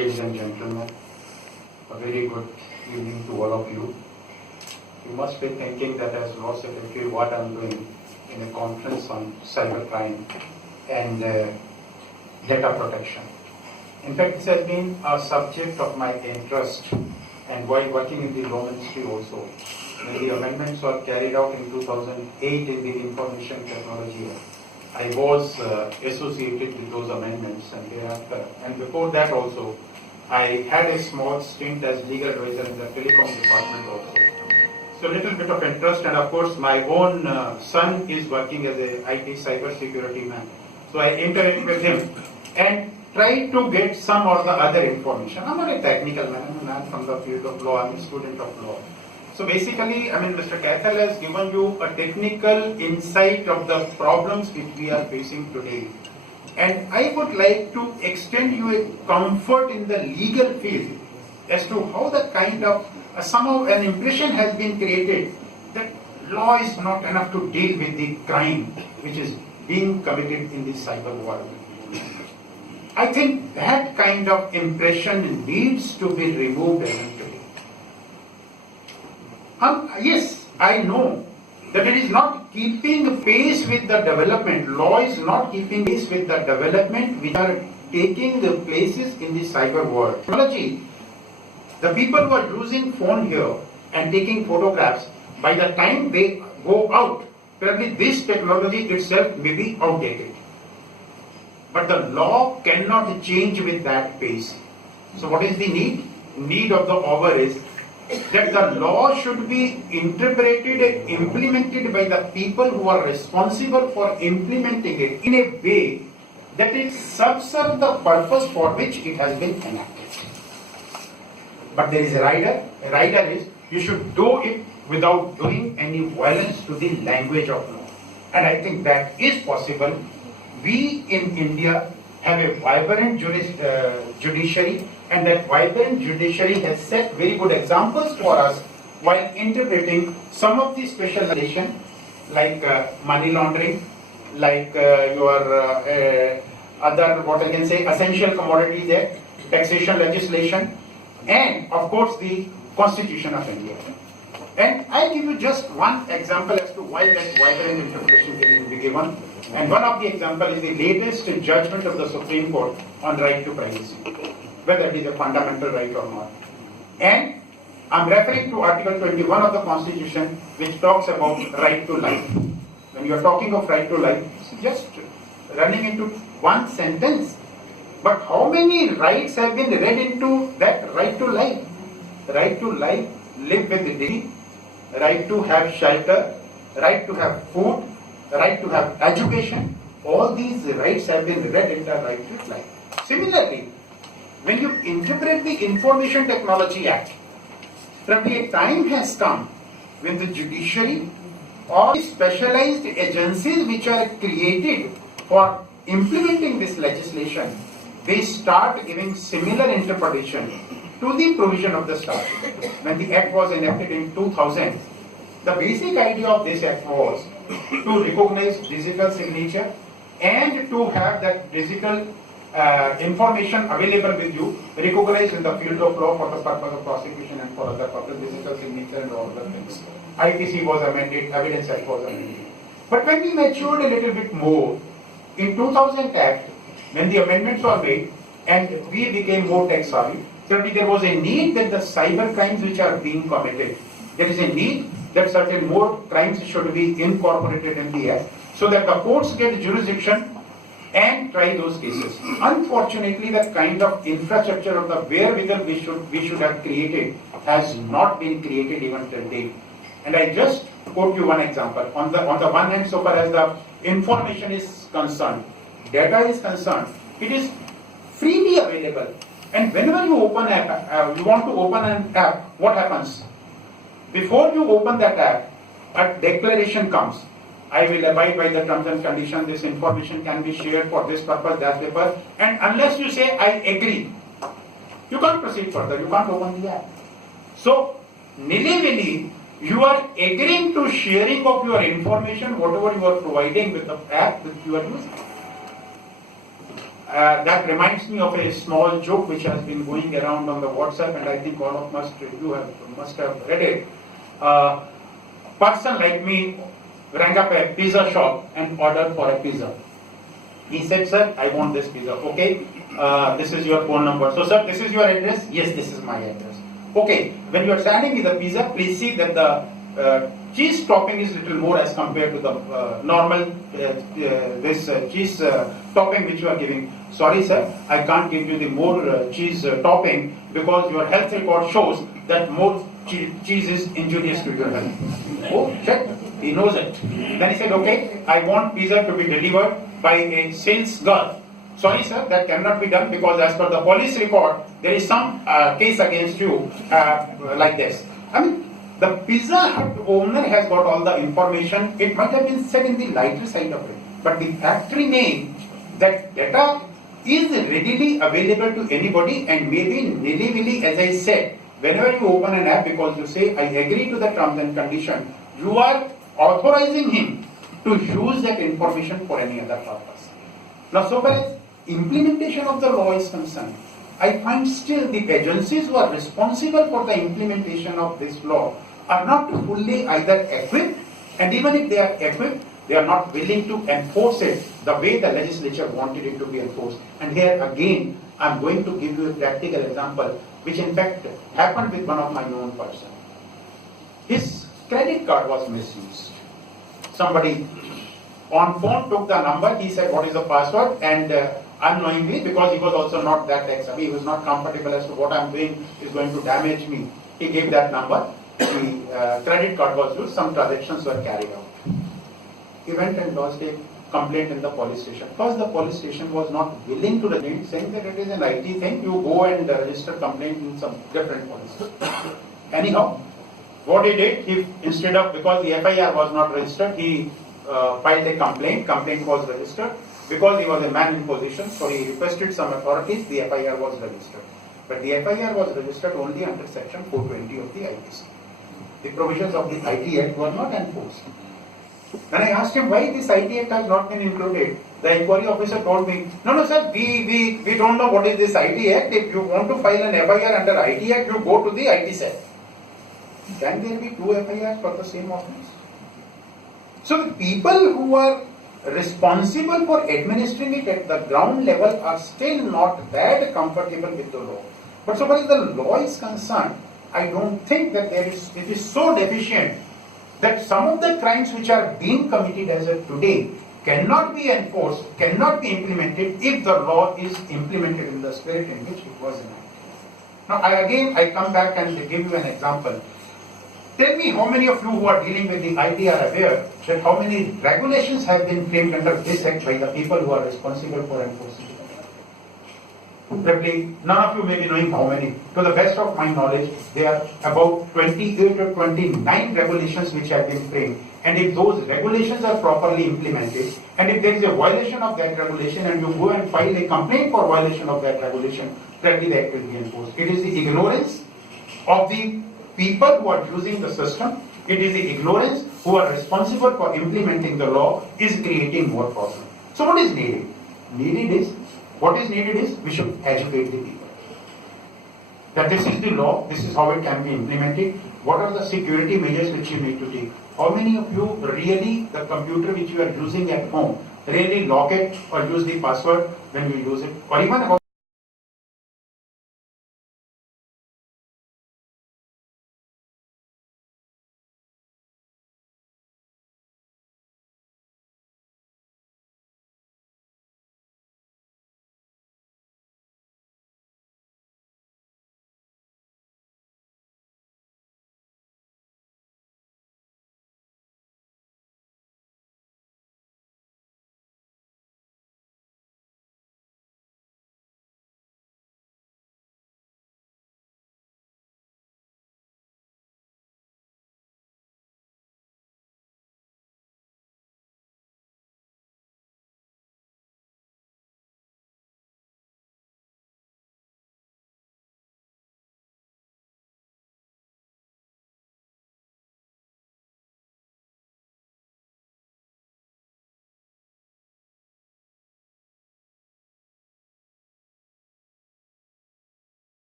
Ladies and gentlemen, a very good evening to all of you. You must be thinking that as Law Secretary, what I'm doing in a conference on cybercrime and data protection. In fact, this has been a subject of my interest, and while working in the law ministry also, when the amendments were carried out in 2008 in the Information Technology Act, I was associated with those amendments, and thereafter, and before that also, I had a small stint as legal advisor in the telecom department also. So a little bit of interest, and of course my own son is working as a IT cyber security man. So I interact with him and try to get some or the other information. I'm not a technical man, I'm a man from the field of law, I'm a student of law. So basically, Mr. Kaithal has given you a technical insight of the problems which we are facing today. And I would like to extend you a comfort in the legal field as to how the kind of, somehow an impression has been created that law is not enough to deal with the crime which is being committed in the cyber world. I think that kind of impression needs to be removed eventually. Yes, I know that it is not keeping pace with the development. Law is not keeping pace with the development which are taking the places in the cyber world. Technology, the people who are using phone here and taking photographs, by the time they go out, probably this technology itself may be outdated. But the law cannot change with that pace. So what is the need? Need of the hour is that the law should be interpreted and implemented by the people who are responsible for implementing it in a way that it subserves the purpose for which it has been enacted. But there is a rider. A rider is you should do it without doing any violence to the language of law. And I think that is possible. We in India have a vibrant judiciary, and that vibrant judiciary has set very good examples for us while interpreting some of the special legislation like money laundering, like other, what I can say, Essential Commodities Act, taxation legislation, and of course the Constitution of India. And I give you just one example as to why that vibrant interpretation can be given. And one of the examples is the latest judgment of the Supreme Court on right to privacy, whether it is a fundamental right or not. And I'm referring to Article 21 of the Constitution, which talks about right to life. When you are talking of right to life, it's just running into one sentence. But how many rights have been read into that right to life? Right to life, live with dignity, right to have shelter, right to have food, right to have education. All these rights have been read into right to life. Similarly, when you interpret the Information Technology Act, probably a time has come when the judiciary or specialized agencies which are created for implementing this legislation, they start giving similar interpretation to the provision of the statute. When the act was enacted in 2000, the basic idea of this act was to recognize digital signature and to have that digital information available with you, recognized in the field of law for the purpose of prosecution and for other purposes, digital signature and all other things. IPC was amended, Evidence Act was amended. But when we matured a little bit more, in 2000 Act, when the amendments were made and we became more tech savvy, certainly there was a need that the cyber crimes which are being committed, there is a need that certain more crimes should be incorporated in the act so that the courts get jurisdiction and try those cases. Unfortunately, that kind of infrastructure of the wherewithal we should have created has not been created even till date. And I just quote you one example. On the one hand, so far as the information is concerned, data is concerned, it is freely available. And whenever you open an app, you want to open an app, what happens? Before you open that app, a declaration comes. I will abide by the terms and conditions. This information can be shared for this purpose, that purpose. And unless you say, I agree, you can't proceed further. You can't open the app. So, nilly-willy, you are agreeing to sharing of your information, whatever you are providing with the app that you are using. That reminds me of a small joke which has been going around on the WhatsApp, and I think all of must have read it. Person like me rang up a pizza shop and ordered for a pizza. He said, "Sir, I want this pizza." Okay, this is your phone number. So, sir, this is your address? Yes, this is my address. Okay, when you are standing with the pizza, please see that the cheese topping is little more as compared to the normal cheese topping which you are giving. Sorry, sir, I can't give you the more cheese topping because your health record shows that more cheese is injurious to your health. Oh, check. He knows it. Then he said, okay, I want pizza to be delivered by a sales girl. Sorry, sir, that cannot be done because as per the police record, there is some case against you like this. I mean, the Pizza Hut owner has got all the information. It might have been said in the lighter side of it. But the fact remains that data is readily available to anybody, and maybe nilly-willy, as I said, whenever you open an app because you say, I agree to the terms and conditions, you are authorizing him to use that information for any other purpose. Now, so far as implementation of the law is concerned, I find still the agencies who are responsible for the implementation of this law are not fully either equipped, and even if they are equipped, they are not willing to enforce it the way the legislature wanted it to be enforced. And here again, I am going to give you a practical example, which in fact happened with one of my known person. His credit card was misused. Somebody on phone took the number, he said what is the password, and unknowingly, because he was also not that tech-savvy, he was not comfortable as to what I am doing is going to damage me, he gave that number. The credit card was used, some transactions were carried out. He went and lodged a complaint in the police station. First, the police station was not willing to register, saying that it is an IT thing, you go and register complaint in some different police. Anyhow, what he did, instead of, because the FIR was not registered, he filed a complaint was registered. Because he was a man in position, so he requested some authorities, the FIR was registered. But the FIR was registered only under section 420 of the IPC. The provisions of the IT Act were not enforced. When I asked him why this IT Act has not been included, the inquiry officer told me, no sir, we don't know what is this IT Act. If you want to file an FIR under IT Act, you go to the IT cell. Can there be two FIRs for the same offence? So the people who are responsible for administering it at the ground level are still not that comfortable with the law. But so far as the law is concerned, I don't think that it is so deficient that some of the crimes which are being committed as of today cannot be enforced, cannot be implemented if the law is implemented in the spirit in which it was enacted. Now I come back and give you an example. Tell me how many of you who are dealing with the IT are aware that how many regulations have been framed under this act by the people who are responsible for enforcing it. Probably none of you may be knowing how many. To the best of my knowledge, there are about 28 or 29 regulations which have been framed. And if those regulations are properly implemented, and if there is a violation of that regulation and you go and file a complaint for violation of that regulation, then the act will be enforced. It is the ignorance of the people who are using the system, it is the ignorance who are responsible for implementing the law is creating more problems. So what is needed? What is needed is we should educate the people. That this is the law, this is how it can be implemented, what are the security measures which you need to take. How many of you really, the computer which you are using at home, really lock it or use the password when you use it, or even about